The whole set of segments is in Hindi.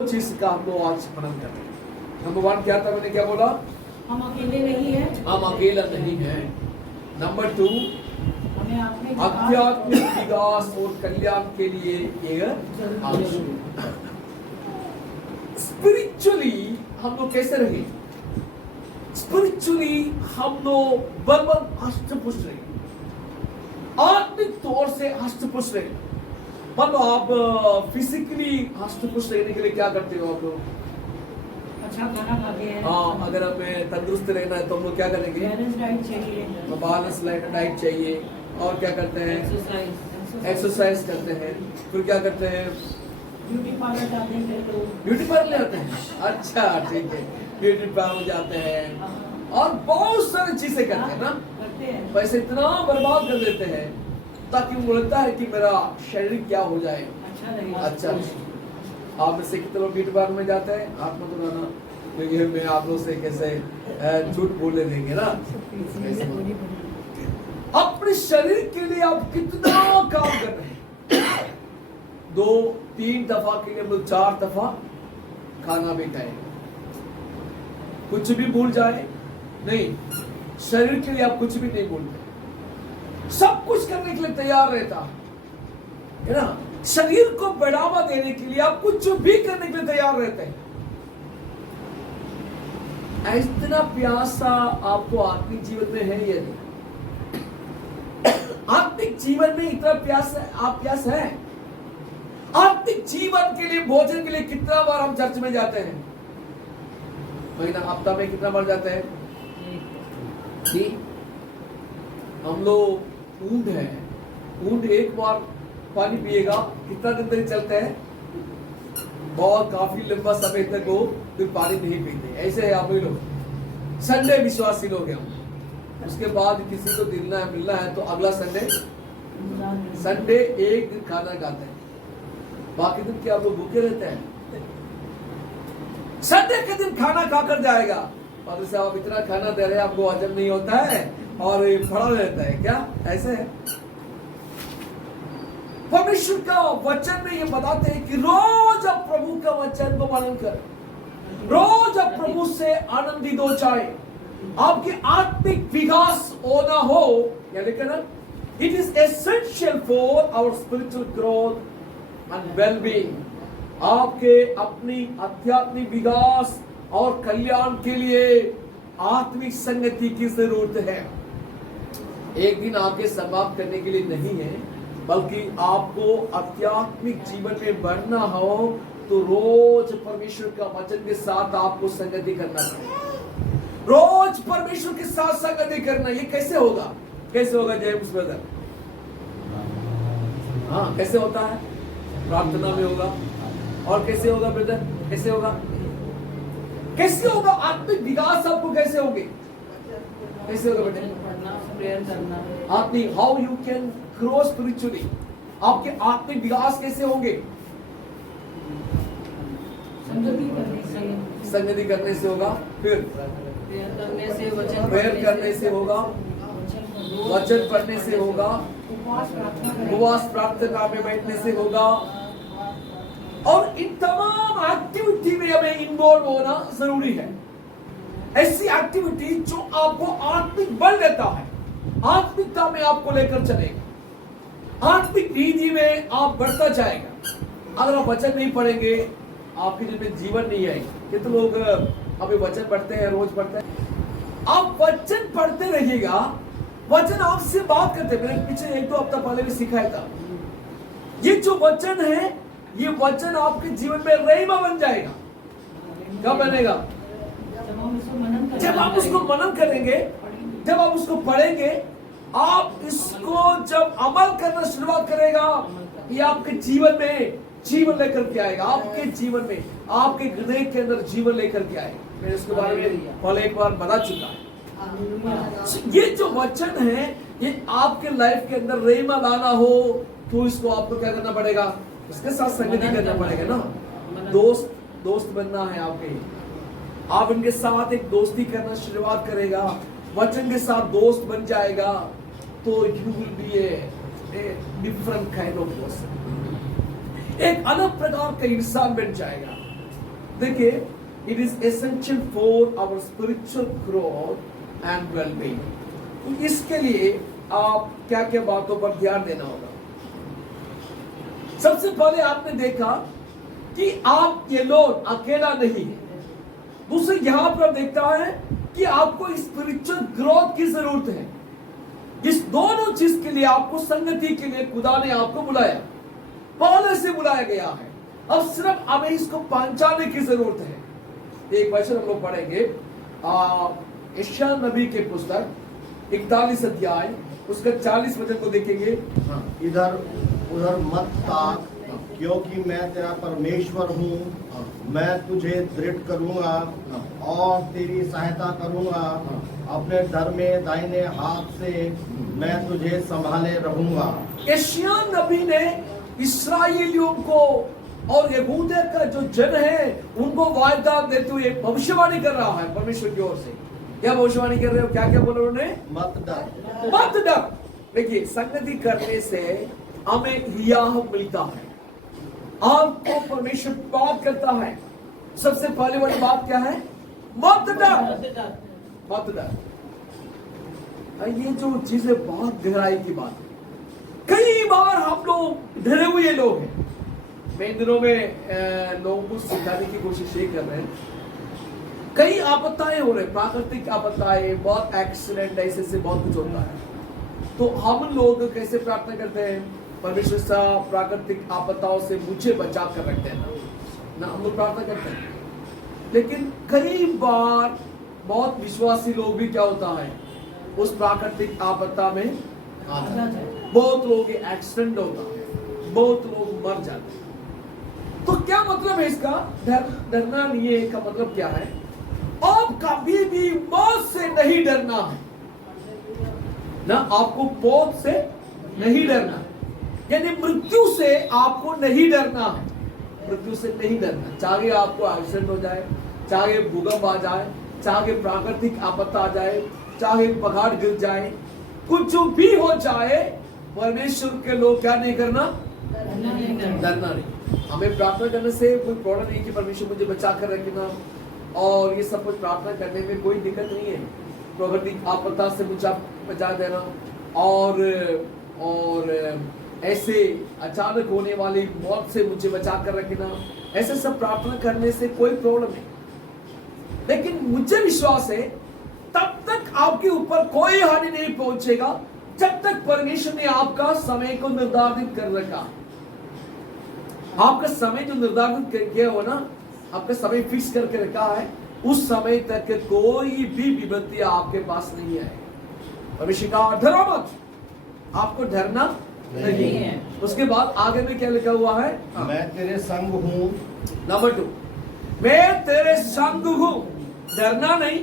चीज का हम लोग आज मनन कर रहे हैं। नंबर 1 क्या था, मैंने क्या बोला? हम अकेले नहीं हैं। हम अकेला नहीं है। नंबर 2 हमें आध्यात्मिक विकास और कल्याण के लिए स्पिरिचुअली हम लोग कैसे रहे? स्पिरिचुअली हम लोग बलवान हष्ट-पुष्ट रहे, आत्मिक तौर से हष्ट-पुष्ट रहे। मतलब आप फिजिकली हष्ट-पुष्ट रहने के लिए क्या करते हो आप लोग? अच्छा खाना खाते हैं। हाँ, अगर हमें तंदुरुस्त रहना है तो हम लोग क्या करेंगे? बैलेंस डाइट चाहिए। बैलेंस डाइट चाहिए। और क्या करते हैं? एक्सरसाइज करते हैं। फिर क्या करते हैं? ब्यूटी पार्लर जाते हैं। तो ब्यूटी पार्लर जाते हैं। अच्छा ठीक है, ब्यूटी पार्लर जाते हैं और बहुत सारी चीजें करते हैं ना। करते हैं। पैसे इतना बर्बाद कर देते हैं ताकि उनको लगता है कि मेरा शरीर क्या हो जाए, अच्छा लगे। अच्छा। आप में से कितने लोग ब्यूटी पार्लर में जाते हैं? हाथ मत उठाना, क्योंकि मैं आप लोग से कैसे झूठ बोलने देंगे ना। अपने शरीर के लिए आप कितना काम कर रहे हैं? 2-3 दफा के लिए हम लोग 4 दफा खाना भी खाएंगे। कुछ भी भूल जाए नहीं, शरीर के लिए आप कुछ भी नहीं भूलते, सब कुछ करने के लिए तैयार रहता है ना। शरीर को बढ़ावा देने के लिए आप कुछ भी करने के लिए तैयार रहते हैं। इतना प्यासा आपको आत्मिक जीवन में है या नहीं? आत्मिक जीवन में इतना प्यास है, आप प्यास है? आत्मिक जीवन के लिए, भोजन के लिए कितना बार हम चर्च में जाते हैं? महीना, हफ्ता में कितना बार जाते हैं? जी, हम लोग ऊंट है, ऊंट एक बार पानी पिएगा कितना दिन तक चलते हैं? बहुत काफी लंबा समय तक वो फिर पानी नहीं पीते। ऐसे है आप लोग, संडे विश्वासी लोग हैं हम। उसके बाद किसी को मिलना है तो अगला संडे एक दिन खाना खाते हैं, बाकी दिन क्या आप लोग भूखे रहते हैं? संडे के दिन खाना खाकर जाएगा। और जैसे आप इतना खाना दे रहे हैं, आपको हजम नहीं होता है और ये पड़ा रहता है क्या? ऐसे है। परमेश्वर का वचन में ये बताते हैं कि रोज आप प्रभु का वचन को पालन करें, रोज आप प्रभु से आनंदित हो जाए। आपके आत्मिक विकास होना हो, या लिखा ना, it is essential for our spiritual growth and wellbeing. आपके अपनी आध्यात्मिक विकास और कल्याण के लिए आत्मिक संगति की जरूरत है। एक दिन आपके समाप्त करने के लिए नहीं है, बल्कि आपको आध्यात्मिक जीवन में बढ़ना हो तो रोज परमेश्वर का वचन के साथ आपको संगति करना चाहिए। रोज परमेश्वर के साथ संगति करना। ये कैसे होगा? कैसे होगा जेम्स ब्रदर? हाँ, कैसे होता है? प्रार्थना में होगा। और कैसे होगा ब्रदर? कैसे होगा? कैसे होगा? आत्मिक विकास आपको कैसे होगे? कैसे होगा बेटे? प्रेयर करना। आत्मिक, how you can grow spiritually. आपके आत्मिक विकास कैसे होंगे? संगति करने से होगा। फिर प्रेयर करने से, प्रेयर करने से होगा, वचन पढ़ने से होगा, उपवास प्रार्थना में बैठने से होगा। और इन तमाम एक्टिविटी में हमें इन्वॉल्व होना जरूरी है। ऐसी एक्टिविटी जो आपको आत्मिक बल देता है, आत्मिकता में आपको लेकर चलेगा, आत्मिक रीति में आप बढ़ता जाएगा। अगर आप वचन नहीं पढ़ेंगे, आपके जिसमें जीवन नहीं आएगा। कितने लोग अभी वचन पढ़ते हैं, रोज पढ़ते हैं? आप वचन पढ़ते रहिएगा, वचन आपसे बात करते हैं। मैंने पीछे 1-2 हफ्ता पहले भी सिखाया था। ये जो वचन है, ये वचन आपके जीवन में रहीमा बन जाएगा। कब बनेगा? जब आप उसको मनन करेंगे, जब आप उसको पढ़ेंगे, आप इसको जब अमल करना शुरुआत करेगा, ये आपके जीवन में जीवन लेकर के आएगा। आपके जीवन में, आपके हृदय के अंदर जीवन लेकर के आएगा। मैंने इसके बारे में पहले एक बार बता चुका है। ये जो वचन है, ये आपके लाइफ के अंदर रहीमा लाना हो तो इसको आपको क्या करना पड़ेगा? इसके साथ संगति करना पड़ेगा ना। दोस्त बनना है आपके। आप इनके साथ एक दोस्ती करना शुरुआत करेगा, वचन के साथ दोस्त बन जाएगा, तो you will be a different kind of person. एक अलग प्रकार का इंसान बन जाएगा। देखिए, it is essential for our spiritual growth and wellbeing. तो इसके लिए आप क्या क्या बातों पर ध्यान देना होगा। सबसे पहले आपने देखा कि आप ये लोग अकेला नहीं है। दूसरे यहां पर देखता है कि आपको स्पिरिचुअल ग्रोथ की जरूरत है। इस दोनों चीज के लिए आपको संगति के लिए खुदा ने आपको बुलाया, पहले से बुलाया गया है। अब सिर्फ हमें इसको पहचानने की जरूरत है। एक वचन हम लोग पढ़ेंगे, यशायाह नबी के पुस्तक 41 अध्याय उसका 40 वचन को देखेंगे। इधर उधर मत ताक, क्योंकि मैं तेरा परमेश्वर हूँ। मैं तुझे दृढ़ करूँगा और तेरी सहायता करूँगा। अपने डर में दाहिने हाथ से मैं तुझे संभाले रहूँगा। यशायाह नबी ने इस्राएलियों को और यहूदा का जो जन है उनको वायदा देते हुए भविष्यवाणी कर रहा है परमेश्वर की ओर से। क्या भविष्यवाणी कर रहे हो? क्या क्या बोला उन्होंने? मत डर, मत डर। देखिए, संगति करने से हमें हियाह मिलता है, आपको परमेश्वर बात करता है। सबसे पहले वाली बात क्या है? मत डर, मत डर। ये जो चीजें बहुत गहराई की बात है। कई बार हम लोग डरे हुए लोग हैं। मैं इन दिनों में लोगों को सिखाने की कोशिश ये कर रहे हैं। कई आपत्तियां हो रही, प्राकृतिक आपत्तियां, बहुत एक्सीडेंट, ऐसे से बहुत कुछ होता है। तो हम लोग कैसे प्रार्थना करते हैं? परमेश्वर साहब प्राकृतिक आपदाओं से मुझे बचा कर रखते हैं ना हम लोग प्रार्थना करते हैं। लेकिन कई बार बहुत विश्वासी लोग भी क्या होता है, उस प्राकृतिक आपदा में बहुत लोगों के एक्सीडेंट होता है, बहुत लोग मर जाते हैं। तो क्या मतलब है इसका? डरना नहीं है का मतलब क्या है? आप कभी भी मौत से नहीं डरना है ना, आपको मौत से नहीं डरना है, यानी मृत्यु से आपको नहीं डरना है। मृत्यु से नहीं डरना, चाहे आपको एक्सीडेंट हो जाए, चाहे भूकंप आ जाए, चाहे प्राकृतिक आपदा आ जाए, चाहे पहाड़ गिर जाए, कुछ भी हो जाए, परमेश्वर के लोग क्या नहीं करना? डरना नहीं। हमें प्रार्थना करने से कोई प्रॉब्लम नहीं कि परमेश्वर मुझे बचा कर रखना, और ये सब कुछ प्रार्थना करने में कोई दिक्कत नहीं है। प्राकृतिक आपदा से मुझे बचा देना और ऐसे अचानक होने वाली मौत से मुझे बचा कर रखना, ऐसे सब प्रार्थना करने से कोई प्रॉब्लम नहीं। लेकिन मुझे विश्वास है तब तक आपके ऊपर कोई हानि नहीं पहुंचेगा जब तक परमेश्वर ने आपका समय को निर्धारित कर रखा। आपका समय जो निर्धारित किया हो ना, आपका समय फिक्स करके रखा है, उस समय तक कोई भी विपत्ति आपके पास नहीं है। परमेश्वर का डरो मत, आपको डरना नहीं है। उसके बाद आगे में क्या लिखा हुआ है? मैं तेरे संग हूँ। नंबर 2, मैं तेरे संग हूँ। डरना नहीं,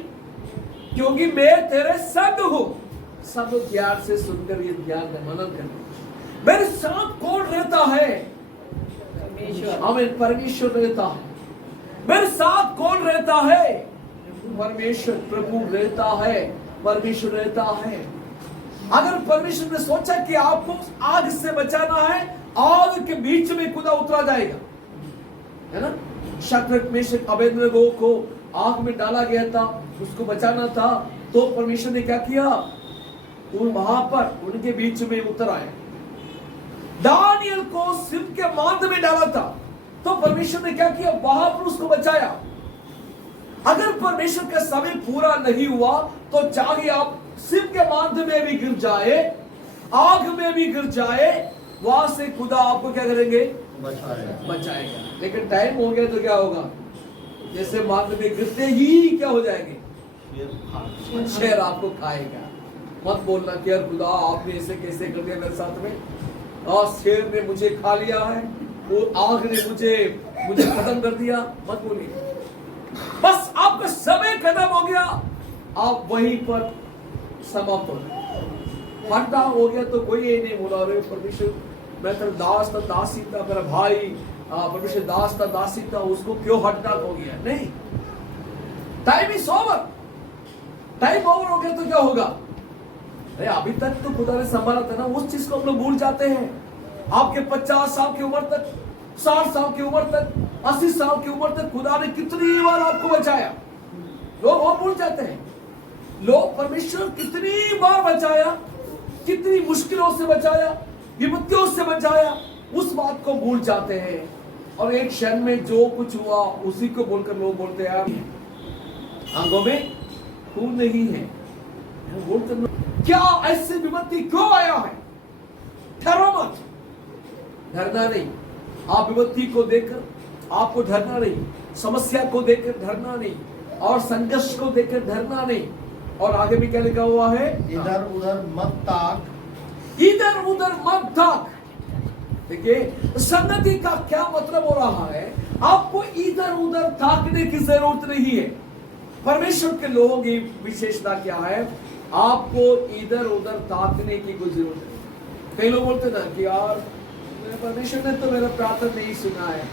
क्योंकि मैं तेरे संग हूँ। सब लोग ध्यान से सुनकर ये ध्यान मनन करना। मेरे साथ कौन रहता है? हमें परमेश्वर रहता है। मेरे साथ कौन रहता है? परमेश्वर, प्रभु रहता है, परमेश्वर रहता है। अगर परमेश्वर ने सोचा कि आपको आग से बचाना है, आग के बीच में खुदा उतरा जाएगा, है ना? शद्रक, मेशक, अबेदनगो को आग में डाला गया था, उसको बचाना था, तो परमेश्वर ने क्या किया? वहां पर उनके बीच में उतर आए। दानियल को सिंह के मांद में डाला था, तो परमेश्वर ने क्या किया? वहां पर उसको बचाया। अगर परमेश्वर का समय पूरा नहीं हुआ तो चाहे आप सिंह के मांद में भी गिर जाए, आग में भी गिर जाए, वहां से खुदा आपको क्या करेंगे? बचाएगा। लेकिन टाइम हो गया तो क्या होगा? जैसे मांद में गिरते ही क्या हो जाएंगे? शेर आपको खाएगा। मत बोलना कि यार खुदा आपने ऐसे कैसे कर दिया मेरे साथ में, और शेर ने मुझे खा लिया है, वो आग ने मुझे खत्म कर दिया। मत बोलिए। बस आपका समय खत्म हो गया, आप वहीं पर समाप्त हो गए। फटा हो गया तो कोई ये नहीं बोला अरे परमेश्वर मैं तेरा दास था, दासी था, मेरा भाई परमेश्वर दास था, दासी था, उसको क्यों हटनाक हो गया? नहीं, time is over. Time over हो गया तो क्या होगा? अरे अभी तक तो खुदा ने संभाला था ना, उस चीज को हम लोग भूल जाते हैं। आपके 50 साल की उम्र तक, 60 साल की उम्र तक 80 साल की उम्र तक खुदा ने कितनी बार आपको बचाया? लोग वो भूल जाते हैं। लोग परमेश्वर कितनी बार बचाया, कितनी मुश्किलों से बचाया, विपत्तियों से बचाया, उस बात को भूल जाते हैं। और एक क्षण में जो कुछ हुआ उसी को बोलकर लोग बोलते हैं यार आंखों में खून नहीं है। बोलते क्या ऐसी विपत्ति क्यों आया है? डरो मत, डरना नहीं। आप विपत्ति को देखकर आपको डरना नहीं, समस्या को देखकर डरना नहीं, और संघर्ष को देखकर डरना नहीं। और आगे भी क्या लिखा हुआ है? इधर उधर मत ताक, इधर उधर मत ताक। देखिए संगति का क्या मतलब हो रहा है? आपको इधर उधर ताकने की जरूरत नहीं है। परमेश्वर के लोगों की विशेषता क्या है? आपको इधर उधर ताकने की कोई जरूरत नहीं। कई लोग बोलते ना कि यार परमेश्वर ने तो मेरा प्रार्थना नहीं सुना है,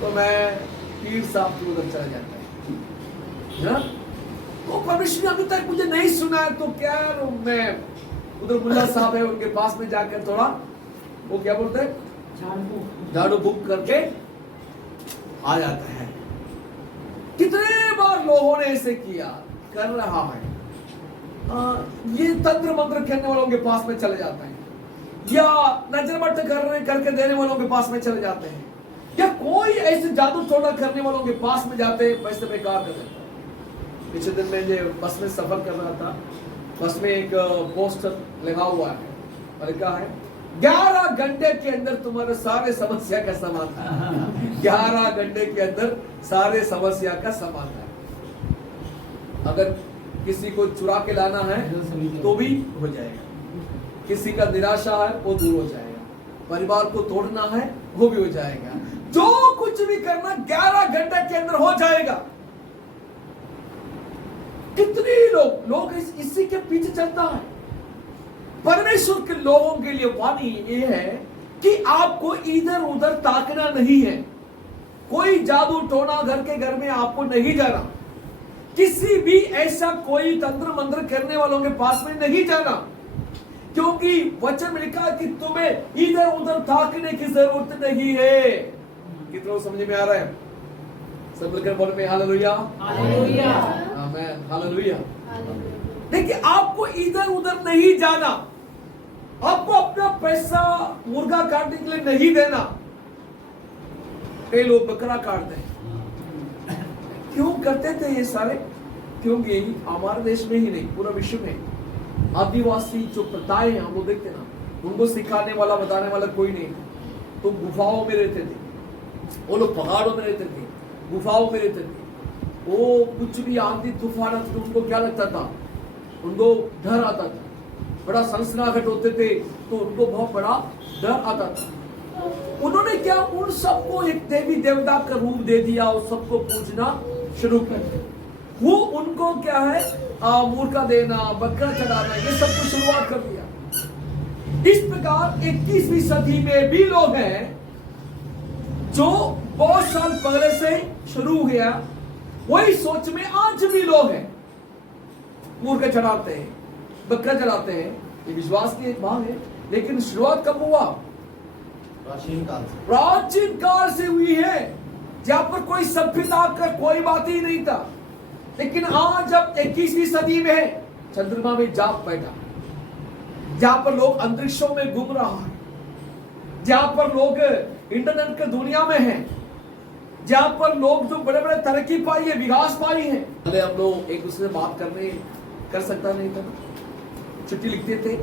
तो मैं पीर साहब के उधर चला जाता है। तो परमेश्वर ने अभी तक मुझे नहीं सुना है, तो क्या मैं उधर मुल्ला साहब है उनके पास में जाकर थोड़ा वो क्या बोलते हैं झाड़ू फूक करके आ जाता है। कितने बार लोगों ने ऐसे किया, कर रहा है। ये तंत्र मंत्र करने वालों के पास में चले जाते हैं, या नजर मट करके देने वालों के पास में चले जाते हैं, या कोई ऐसे जादू टोना करने वालों के पास में जाते हैं, पैसे बेकार कर देते हैं। पिछले दिन मैं बस में सफर कर रहा था, बस में एक पोस्टर लगा हुआ है और लिखा है 11 घंटे के अंदर तुम्हारे सारे समस्या का समाधान। 11 घंटे के अंदर सारे समस्या का समाधान। अगर किसी को चुरा के लाना है तो भी हो जाएगा, किसी का निराशा है वो दूर हो जाएगा, परिवार को तोड़ना है वो भी हो जाएगा, जो कुछ भी करना 11 घंटे के अंदर हो जाएगा। कितने लोग इसी के पीछे चलता है। परमेश्वर के लोगों के लिए वाणी ये है कि आपको इधर उधर ताकना नहीं है। कोई जादू टोना घर में आपको नहीं जाना, किसी भी ऐसा कोई तंत्र मंत्र करने वालों के पास में नहीं जाना, क्योंकि वचन में लिखा कि तुम्हें इधर उधर ताकने की जरूरत नहीं है। कितना समझ में आ रहा है? सब मिलकर बोल में हालेलुया, हालेलुया, आमीन, हालेलुया। देखिए आपको इधर उधर नहीं जाना, आपको अपना पैसा मुर्गा काटने के लिए नहीं देना। कई लोग बकरा काटते हैं। क्यों करते थे ये सारे? क्योंकि हमारे देश में ही नहीं पूरा विश्व में आदिवासी जो प्रथाएं हैं हम लोग देखते ना, उनको सिखाने वाला बताने वाला कोई नहीं। तो गुफाओं में रहते थे, वो लोग पहाड़ों में रहते थे, गुफाओं में रहते थे। वो कुछ भी आंधी तूफान आते थे उनको क्या लगता था? उनको डर आता था, बड़ा सनसनाहट होते थे तो उनको बहुत बड़ा डर आता था। उन्होंने क्या उन सबको एक देवी देवता का रूप दे दिया और सबको पूजना शुरू कर दिया। वो उनको क्या है मुर्गा देना, बकरा चढ़ाना, ये सब कुछ शुरुआत कर दिया। इस प्रकार 21वीं सदी में भी लोग हैं जो बहुत साल पहले से शुरू हुआ, वही सोच में आज भी लोग हैं। मुर्गा चढ़ाते हैं, बकरा चढ़ाते हैं, ये विश्वास की एक भाग है। लेकिन शुरुआत कब हुआ? प्राचीन काल से हुई है, जहां पर कोई सभ्यता का कोई बात ही नहीं था। लेकिन आज जब 21वीं सदी में है, चंद्रमा में जा बैठा, जहां पर लोग अंतरिक्षों में घूम रहा है, जहां पर लोग इंटरनेट की दुनिया में हैं, जहां पर लोग जो बड़े बड़े तरक्की पाई है, विकास पाई है। पहले हम लोग एक दूसरे से बात कर सकता नहीं था, चिट्ठी लिखते थे,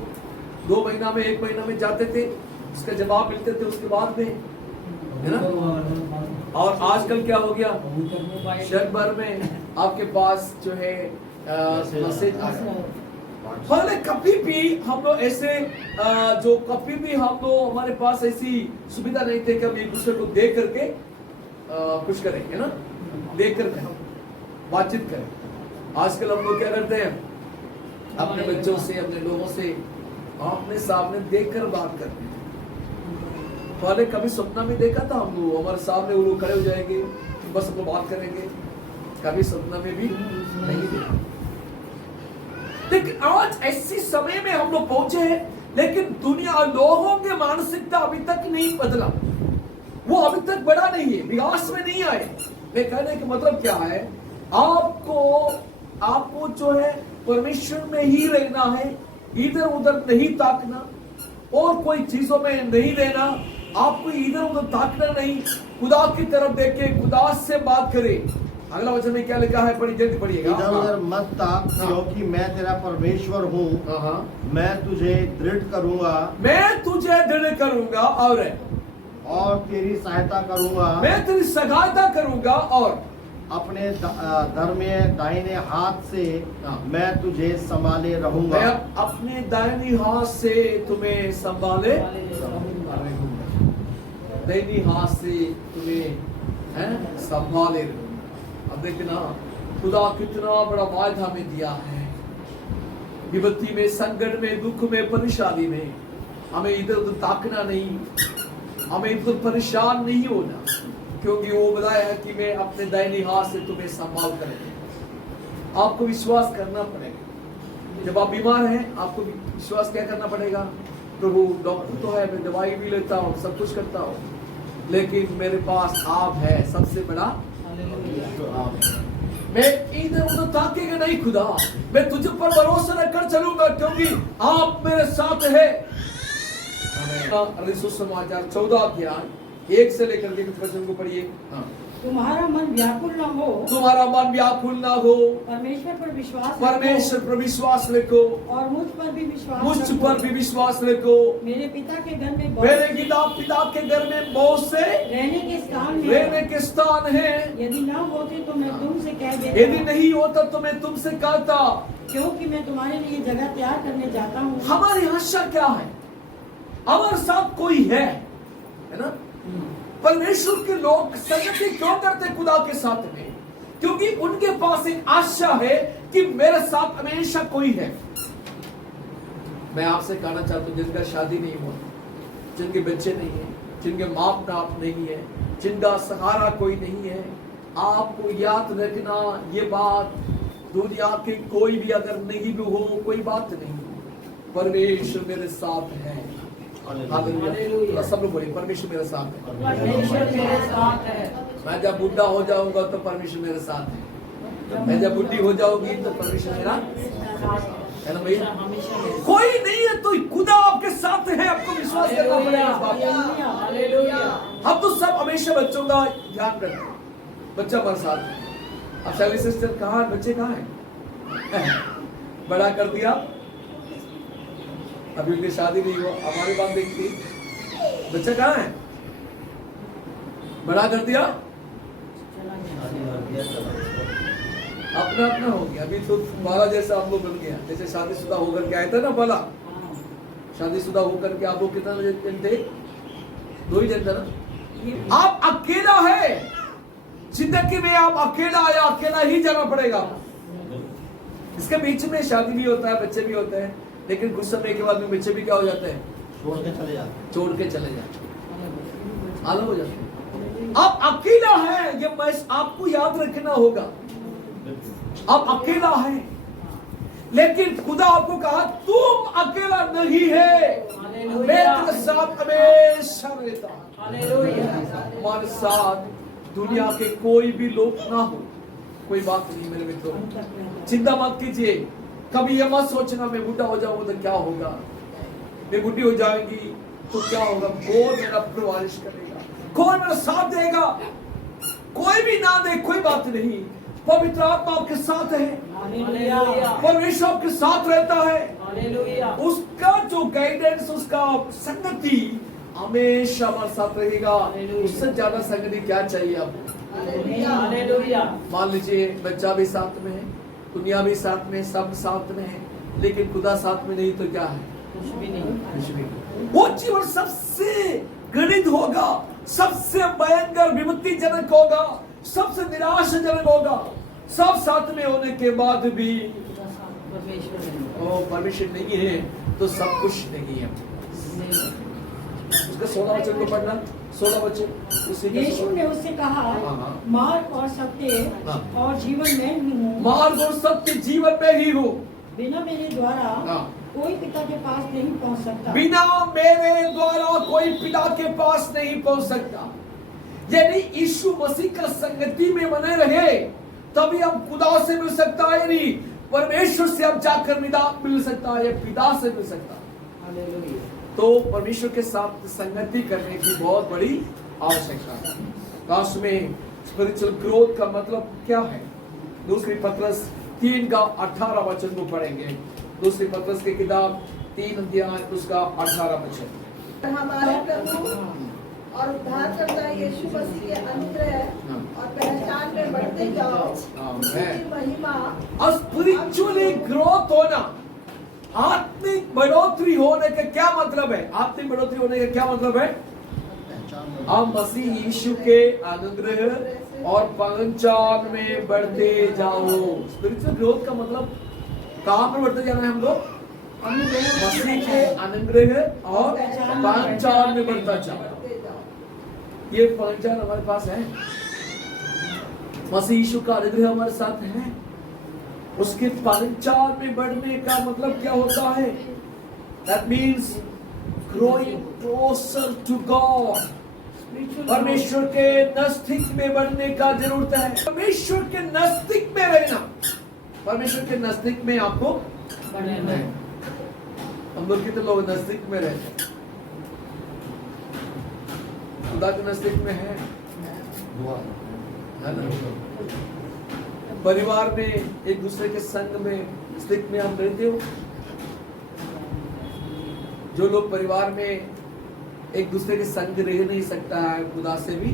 2 महीना में 1 महीना में जाते थे, उसका जवाब मिलते थे उसके बाद में, है ना। और आजकल क्या हो गया, क्षण भर में आपके पास जो है मैसेज आ रहा है। पहले कभी भी हम लोग ऐसे जो कभी भी हम लोग हमारे पास ऐसी सुविधा नहीं थे कि हम एक दूसरे को देख करके कुछ करें, है ना, देख करके बातचीत करें। आजकल हम लोग क्या करते हैं, अपने बच्चों से, अपने लोगों से आमने सामने देखकर बात करते हैं। पहले कभी सपना में देखा था हम लोग, हमारे सामने वो लोग खड़े हो जाएंगे, बस हम लोग बात करेंगे, कभी सपना में भी नहीं देखा। लेकिन आज ऐसी समय में हम लोग पहुंचे हैं, लेकिन दुनिया लोगों के मानसिकता अभी तक नहीं बदला। वो अभी तक बढ़ा नहीं है, विकास में नहीं आए। मैं कहने का मतलब क्या है, आपको जो है परमेश्वर में ही रहना है, इधर उधर नहीं ताकना और कोई चीजों में नहीं लेना। आपको इधर उधर ताकना नहीं, खुदा की तरफ देखे, खुदा से बात करे। अगला वचन में क्या लिखा है, पढ़िए, जल्दी पढ़िएगा। इधर उधर मत ताक, क्योंकि मैं तेरा परमेश्वर हूँ। मैं तुझे दृढ़ करूंगा, मैं तुझे दृढ़ करूंगा और तेरी सहायता करूंगा। मैं तेरी सहायता करूंगा और अपने धर्मे दाहिने हाथ से मैं तुझे संभाले रहूंगा। मैं अपने दाहिनी हाथ से तुम्हें संभाले, दाहिनी हाथ से तुम्हें संभाले रहूंगा। अब देखना खुदा कितना बड़ा वायदा हमें दिया है। विपत्ति में, संकट में, दुख में, परेशानी में हमें इधर उधर ताकना नहीं, हमें इधर परेशान नहीं होना, क्योंकि वो बताया है कि मैं अपने दाहिने हाथ से तुम्हें संभाल करेंगे। आपको विश्वास करना पड़ेगा। जब आप बीमार हैं, आपको विश्वास क्या करना पड़ेगा, प्रभु डॉक्टर तो है, मैं दवाई भी लेता हूँ, सब कुछ करता हूँ, लेकिन मेरे पास आप है, सबसे बड़ा मैं इधर उधर ताकेगा नहीं खुदा, मैं तुझ पर भरोसा रखकर चलूंगा, क्योंकि आप मेरे साथ है। सुसमाचार 14 अध्याय 1 से लेकर के कुछ वचन को पढ़िए। तुम्हारा मन व्याकुल न हो, तुम्हारा मन व्याकुल ना हो, परमेश्वर पर विश्वास रखो और मुझ पर भी विश्वास रखो। मेरे पिता के घर में पिता के घर में बहुत से रहने के स्थान हैं। यदि ना होते तो मैं तुमसे कह देता, यदि नहीं होता तो मैं तुमसे कहता, क्योंकि मैं तुम्हारे लिए जगह तैयार करने जाता हूँ। हमारी आशा क्या है, हमारे साथ कोई है ना। परमेश्वर के लोग संगति क्यों करते खुदा के साथ में, क्योंकि उनके पास एक आशा है कि मेरे साथ हमेशा कोई है। मैं आपसे कहना चाहता हूं, जिनका शादी नहीं हुआ, जिनके बच्चे नहीं है, जिनके माँ बाप नहीं है, जिनका सहारा कोई नहीं है, आपको याद रखना ये बात, दुनिया के कोई भी अगर नहीं भी हो, कोई बात नहीं, परमेश्वर मेरे साथ है। हालेलुया। सब लोग बोलिए, परमेश्वर मेरे साथ है। परमेश्वर मेरे साथ है। मैं जब बुढ़ा हो जाऊंगा तो परमेश्वर मेरे साथ है, मैं जब बुढ़ी हो जाऊंगी तो परमेश्वर मेरा है ना भैया। कोई नहीं है तो खुदा आपके साथ है, आपको विश्वास करना पड़ेगा इस बात पर। हम तो सब हमेशा बच्चों का ध्यान रखते हैं, बच्चा हमारे साथ है। अब शैली सिस्टर कहाँ है, बच्चे कहाँ है? बड़ा कर दिया, अभी उनकी शादी नहीं हुआ, हमारी बात देखती, बच्चा कहाँ है? बड़ा कर दिया, अपना अपना हो गया। अभी तो तुम्हारा जैसा हम लोग बन गया, जैसे शादीशुदा होकर के आए थे ना, बोला शादीशुदा होकर के आप लोग कितना जन थे? 2 ही जन थे ना। आप अकेला है जिंदगी में, आप अकेला आया, अकेला ही जाना पड़ेगा। इसके बीच में शादी भी होता है, बच्चे भी होते हैं, लेकिन कुछ समय के बाद में बच्चे भी क्या हो जाते हैं? छोड़ के चले जाते, अलग हो जाते हैं। आप अकेला है, ये मैं आपको याद रखना होगा। आप अकेला है, लेकिन खुदा आपको कहा तुम अकेला नहीं है, मैं तेरे साथ हमेशा रहता हूं। हमारे साथ दुनिया के कोई भी लोग ना हो, कोई बात नहीं मेरे मित्रों, चिंता मत कीजिए। कभी ये मत सोचना मैं बूढ़ा हो जाऊंगा तो क्या होगा, मैं बूढ़ी हो जाएंगी तो क्या होगा। कौन मेरा परवरिश करेगा, कौन मेरा साथ देगा? कोई भी ना दे, कोई बात नहीं, पवित्र आत्मा आपके साथ है, परमेश्वर आपके साथ रहता है। उसका जो गाइडेंस, उसका संगति हमेशा हमारे साथ रहेगा। उससे ज्यादा संगति क्या चाहिए आपको? मान लीजिए बच्चा भी साथ में है, दुनिया भी साथ में, सब साथ में है, लेकिन खुदा साथ में नहीं तो क्या है? कुछ भी नहीं। वो जीवन सबसे घृणित होगा, सबसे भयंकर विमुक्तिजनक होगा, सबसे निराशाजनक होगा। सब साथ में होने के बाद भी परमेश्वर नहीं है तो सब कुछ नहीं है। उसका 16 वचन को पढ़ना, 16 वचन। यीशु ने उससे कहा, मार्ग और सत्य और जीवन में ही हूँ। मार्ग और सत्य जीवन में ही हूँ। बिना मेरे द्वारा कोई पिता के पास नहीं पहुँच सकता। बिना मेरे द्वारा कोई पिता के पास नहीं पहुँच सकता। यानी यीशु मसीह का संगति में बने रहे तभी हम खुदा से मिल सकता है, यानी परमेश्वर से अब जाकर मिल सकता है, पिता से मिल सकता है। तो परमेश्वर के साथ संगति करने की बहुत बड़ी आवश्यकता है। लास्ट में स्पिरिचुअल ग्रोथ का मतलब क्या है? दूसरी पत्रस 3 का 18 वचन को पढ़ेंगे। दूसरी पत्रस की किताब 3 अध्याय उसका 18 वचन। हमारे प्रभु और उद्धारकर्ता यीशु मसीह के अनुग्रह और पहचान में बढ़ते जाओ, उसकी महिमा। स्पिरिचुअली ग्रोथ होना, आत्मिक बढ़ोतरी होने का क्या मतलब है? आत्मिक बढ़ोतरी होने का क्या मतलब है? आप मसीह यीशु के अनुग्रह और पहचान में बढ़ते जाओ। स्पिरिचुअल ग्रोथ का मतलब कहाँ पर बढ़ते जाना है हम लोग? मसीह के अनुग्रह और पहचान में बढ़ता जाओ। ये पहचान हमारे पास है, मसीह यीशु का अनुग्रह हमारे साथ है। उसके पहचान में बढ़ने का मतलब क्या होता है? That means growing closer to God। परमेश्वर के नजदीक में बढ़ने का जरूरत है। परमेश्वर के नजदीक में रहना, परमेश्वर के नजदीक में आपको बढ़ना है। हम लोग कितने लोग नजदीक में रहते हैं? खुदा के नजदीक में है ना? परिवार में एक दूसरे के संग में नजदीक में हम रहते हो। जो लोग परिवार में एक दूसरे के संग रह नहीं सकता है, खुदा से भी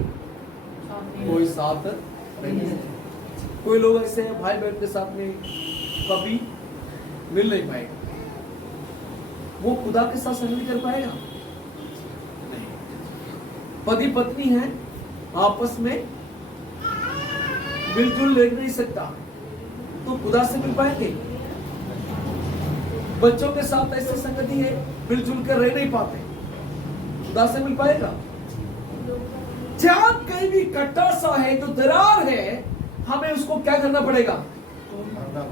कोई साथ नहीं। कोई लोग ऐसे हैं भाई बहन के साथ में कभी मिल नहीं पाएगा, वो खुदा के साथ संग नहीं कर पाएगा। पति पत्नी है, आपस में मिलजुल रह नहीं सकता, तो खुदा से मिल पाएंगे? बच्चों के साथ ऐसी संगति है, मिलजुल कर रह नहीं पाते, खुदा से मिल पाएगा? जहां कहीं भी कट्टा सा है, जो दरार है, हमें उसको क्या करना पड़ेगा?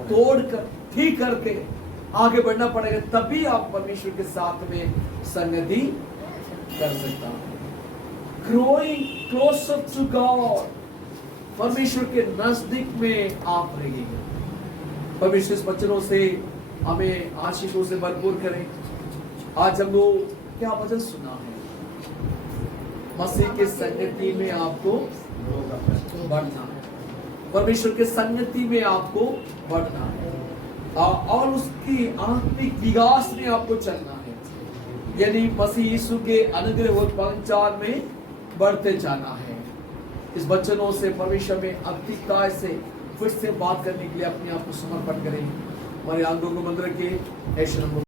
तोड़कर ठीक करके आगे बढ़ना पड़ेगा, तभी आप परमेश्वर के साथ में संगति कर सकता है। ग्रोइंग क्लोजर टू गॉड, परमेश्वर के नजदीक में आप रहिए। परमेश्वर इस वचनों से हमें आशीषों से भरपूर करें। आज हम लोग क्या वचन सुना है? मसीह के संगति में आपको बढ़ना है, परमेश्वर के संगति में आपको बढ़ना है, और उसकी आत्मिक विकास में आपको चलना है, यानी मसीह यीशु के अनुग्रह और पहचान में बढ़ते जाना है। इस वचनों से परमेश्वर में अधिकता से फिर से बात करने के लिए अपने आप को समर्पण करें। हमारे आंखों को बंद रखिए।